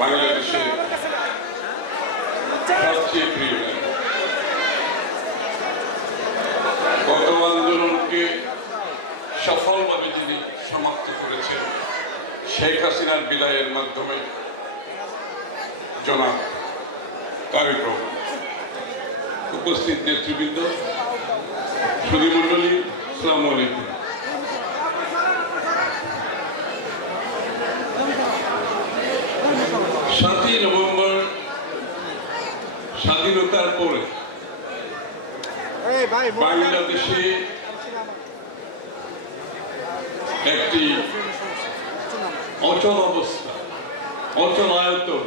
বাংলাদেশের সবচেয়ে আন্দোলনকে সফলভাবে যিনি সমাপ্ত করেছেন, শেখ হাসিনার বিদায়ের মাধ্যমে জনাব তারেক রহমান। উপস্থিত নেতৃবৃন্দ সুধীমণ্ডলী সালাম সাতই নভেম্বর স্বাধীনতার পরে বাংলাদেশে একটি অচল অবস্থা অচল আয়তন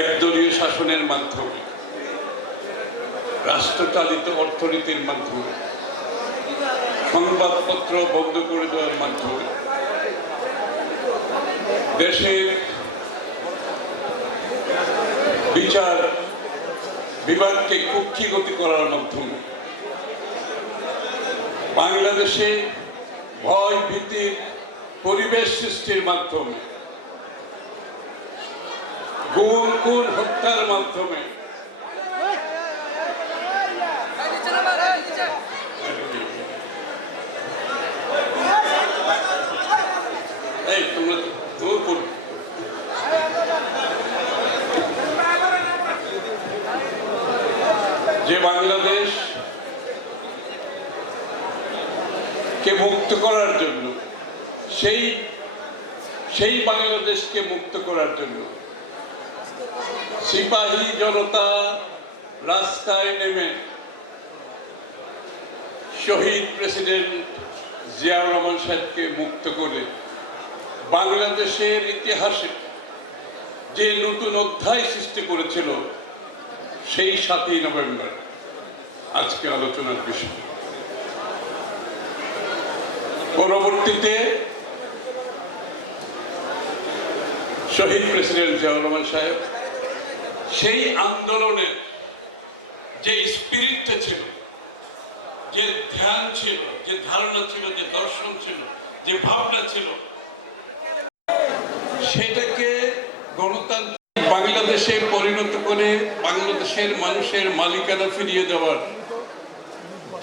একদলীয় শাসনের মাধ্যমে রাষ্ট্রচালিত অর্থনীতির মাধ্যমে সংবাদপত্র বন্ধ করে দেওয়ার মাধ্যমে দেশের বিচার বিভাগকে কুক্ষিগতি করার মাধ্যমে বাংলাদেশে ভয় ভীতির পরিবেশ সৃষ্টির মাধ্যমে গুণ খুন, হত্যার মাধ্যমে এই তোমরা তুমি পড়। যে বাংলাদেশ কে মুক্ত করার জন্য, সেই সেই বাংলাদেশকে মুক্ত করার জন্য সিপাহী জনতা রাস্তায় নেমে শহীদ প্রেসিডেন্ট জিয়াউর রহমান সাহেবকে মুক্ত করে বাংলাদেশের ইতিহাসে যে নতুন অধ্যায় সৃষ্টি করেছিল, সেই সাতই নভেম্বর আজকে আলোচনার বিষয়। পরবর্তীতে শহীদ প্রেসিডেন্ট জিয়াউর রহমান সাহেব, সেই আন্দোলনের যে স্পিরিটটা ছিল, যে ধ্যান ছিল, যে ধারণা ছিল, যে দর্শন ছিল, যে ভাবনা ছিল, সেটাকে গণতান্ত্রিক বাংলাদেশে পরিণত করে বাংলাদেশের মানুষের মালিকানা ফিরিয়ে দেওয়ার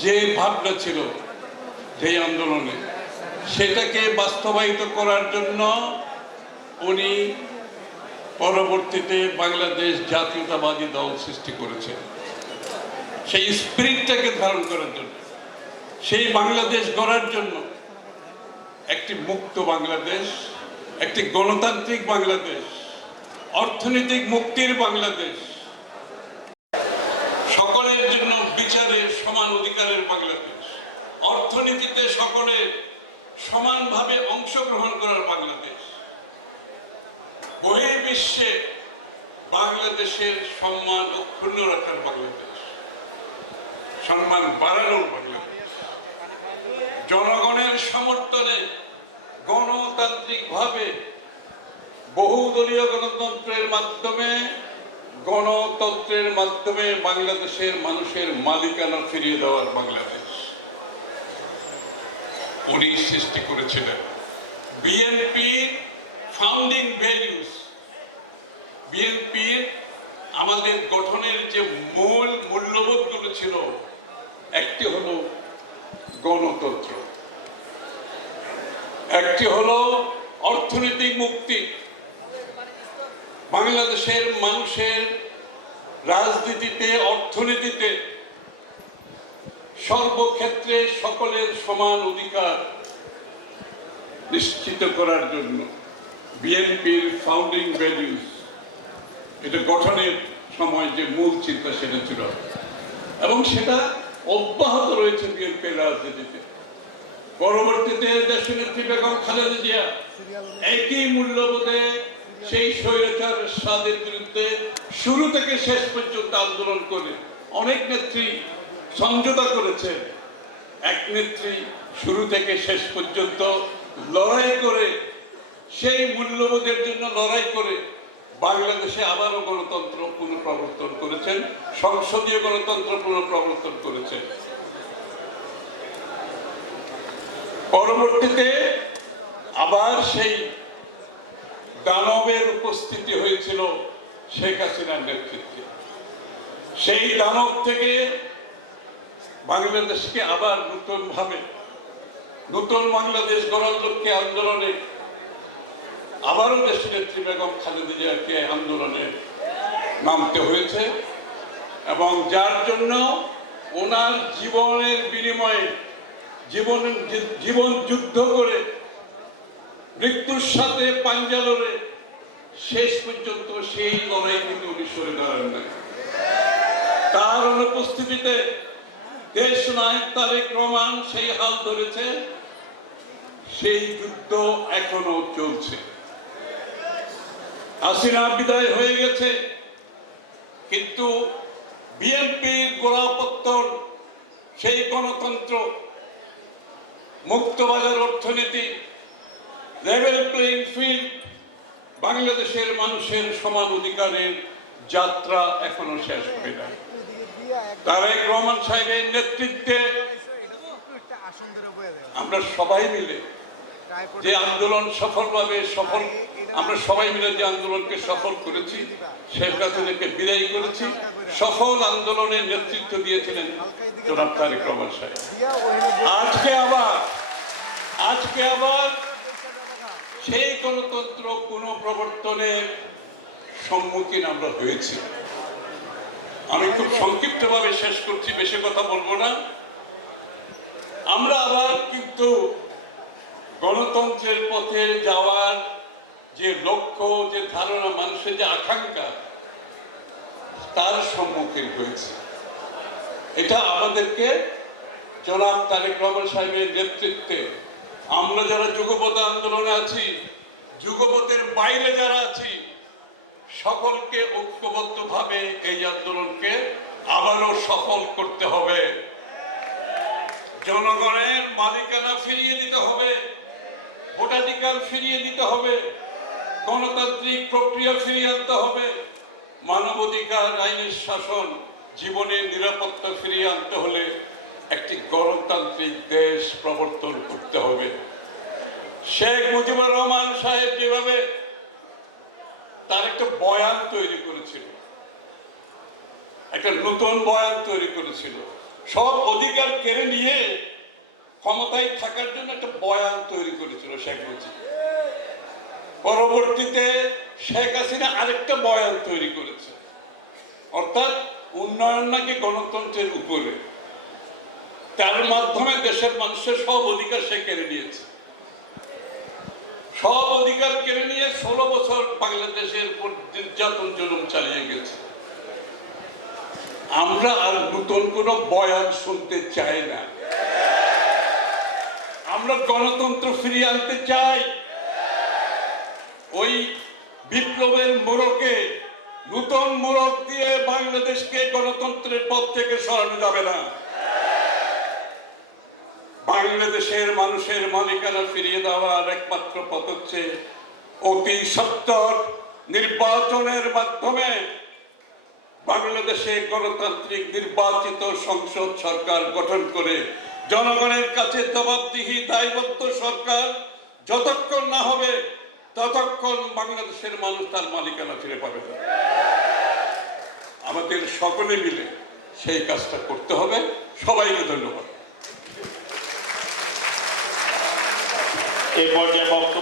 যে ভাবনা ছিল, সেই আন্দোলনে সেটাকে বাস্তবায়িত করার জন্য উনি পরবর্তীতে বাংলাদেশ জাতীয়তাবাদী দল সৃষ্টি করেছেন। সেই স্পিরিটটাকে ধারণ করার জন্য, সেই বাংলাদেশ গড়ার জন্য একটি মুক্ত বাংলাদেশ, একটি গণতান্ত্রিক বাংলাদেশ, অর্থনৈতিক মুক্তির বাংলাদেশ, সকলের জন্য বিচারের সমান অধিকারের বাংলাদেশ, অর্থনীতিতে সকলের সমানভাবে অংশগ্রহণ করার বাংলাদেশ। বহির্বিশ্বে বাংলাদেশের সম্মান অক্ষুণ্ণ রাখার বাংলাদেশ। সম্মান বাড়ানোর বাংলাদেশ। জনগণের সমর্থনে গণতান্ত্রিকভাবে বহুদলীয় গণতন্ত্রের মাধ্যমে গণতন্ত্রের মাধ্যমে বাংলাদেশের মানুষের মালিকানা ফিরিয়ে দেওয়ার বাংলাদেশ। উনি সৃষ্টি করেছিলেন। বিএনপি ফাউন্ডিং ভ্যালুস বিএনপির আমাদের গঠনের যে মূল মূল্যবোধগুলো ছিল, একটি হলো গণতন্ত্র। একটি হলো অর্থনৈতিক মুক্তি। বাংলাদেশের মানুষের রাজনীতিতে, অর্থনীতিতে সর্বক্ষেত্রে সকলের সমান অধিকার নিশ্চিত করার জন্য বিএনপির ফাউন্ডিং ভ্যালুস এটা গঠনের সময় যে মূল চিন্তা সেটা ছিল। এবং সেটা অব্যাহত রয়েছে বিএনপির রাজনীতিতে। পরবর্তীতে দেশনেত্রী বেগম খালেদা জিয়া একই মূল্যবোধে সেই স্বৈরাচার স্বাদের বিরুদ্ধে শুরু থেকে শেষ পর্যন্ত আন্দোলন করে অনেক নেত্রী সমঝোতা করেছে। এক নেত্রী শুরু থেকে শেষ পর্যন্ত লড়াই করে, সেই মূল্যবোধের জন্য লড়াই করে বাংলাদেশে আবারও গণতন্ত্র পুনঃপ্রবর্তন করেছেন, সংসদীয় গণতন্ত্র পুনঃপ্রবর্তন করেছেন। পরবর্তীতে আবার সেই দানবের উপস্থিতি হয়েছিল শেখ হাসিনার নেতৃত্বে। সেই দানব থেকে বাংলাদেশকে আবার নতুন ভাবে নতুন বাংলাদেশ লক্ষ্যে আন্দোলনে, আবারও দেশের নেত্রী বেগম খালেদা জিয়াকে আন্দোলনে নামতে হয়েছে এবং যার জন্য ওনার জীবনের বিনিময়ে জীবন জীবন যুদ্ধ করে মৃত্যুর সাথে পাঞ্জা লড়ে শেষ পর্যন্ত সেই লড়াই কিন্তু উনি সরে দাঁড়ান না তার অনুপস্থিতিতে দেশ নায়ক তারেক রহমান সেই হাল ধরেছে, সেই যুদ্ধ এখনও চলছে। হাসিনা বিদায় হয়ে গেছে, কিন্তু বিএনপির গোড়াপত্তর, সেই গণতন্ত্র, মুক্তবাজার অর্থনীতি, লেভেল প্লেইং ফিল্ড, বাংলাদেশের মানুষের সমান অধিকারের যাত্রা এখনও শেষ হয় নাই। তারেক রহমান সাহেবের নেতৃত্বে আমরা সবাই মিলে যে আন্দোলন সফলভাবে সফল আমরা সবাই মিলে যে আন্দোলনকে সফল করেছি, শেখ হাসিনাকে বিদায়ী করেছি, সফল আন্দোলনের নেতৃত্ব দিয়েছিলেন জনাব তারেক রহমান সাহেব। আজকে আবার আজকে আবার সেই গণতন্ত্র পুনঃপ্রবর্তনের সম্মুখীন আমরা হয়েছি। আমি খুব সংক্ষিপ্তভাবে শেষ করছি, বেশি কথা বলব না। আমরা আবার কিন্তু গণতন্ত্রের পথে যাওয়ার যে লক্ষ্য, যে ধারণা, মানুষের যে আকাঙ্ক্ষা, তার সম্মুখীন হয়েছে। এটা আমাদেরকে জনাব তারেক রহমান সাহেবের নেতৃত্বে আমরা যারা যুগপথ আন্দোলনে আছি যুগপথের বাইরে যারা আছি সকলকে ঐক্যবদ্ধভাবে এই আন্দোলনকে আবারও সফল করতে হবে। জনগণের মালিকানা ফিরিয়ে দিতে হবে, ভোটাধিকার ফিরিয়ে দিতে হবে, গণতান্ত্রিক প্রক্রিয়া ফিরিয়ে আনতে হবে, মানবাধিকার আইনের শাসন, জীবনের নিরাপত্তা ফিরিয়ে আনতে হলে একটি গণতান্ত্রিক দেশ প্রবর্তন করতে হবে। শেখ মুজিবুর রহমান সাহেব যেভাবে তার একটা বয়ান তৈরি করেছিল। একটা নতুন বয়ান তৈরি করেছিল। সব অধিকার কেড়ে নিয়ে ক্ষমতায় থাকার জন্য একটা বয়ান তৈরি করেছিল শেখ মুজিব। পরবর্তীতে শেখ হাসিনা আরেকটা বয়ান তৈরি করেছে। অর্থাৎ উন্নয়ন নাকি গণতন্ত্রের উপরে। তার মাধ্যমে দেশের মানুষের সব অধিকার সে কেড়ে নিয়েছে। সব অধিকার কেড়ে নিয়ে ষোলো বছর বাংলাদেশের উপর নির্যাতন জুলুম চালিয়ে গেছে। আমরা আর নতুন কোন বয়ান শুনতে চাই না। আমরা গণতন্ত্র ফিরিয়ে আনতে চাই। ওই বিপ্লবের মোড়কে, নতুন মোড়ক দিয়ে বাংলাদেশকে গণতন্ত্রের পথ থেকে সরানো যাবে না। বাংলাদেশের মানুষের মালিকানা ফিরিয়ে দেওয়ার একমাত্র পথ হচ্ছে অতি সত্তর নির্বাচনের মাধ্যমে বাংলাদেশে গণতান্ত্রিক নির্বাচিত সংসদ সরকার গঠন করে জনগণের কাছে জবাবদিহি, দায়বদ্ধ সরকার যতক্ষণ না হবে, ততক্ষণ বাংলাদেশের মানুষ তার মালিকানা ফিরে পাবে না। আমাদের সকলে মিলে সেই কাজটা করতে হবে। সবাইকে ধন্যবাদ। এ পর্যায়ে বক্তব্য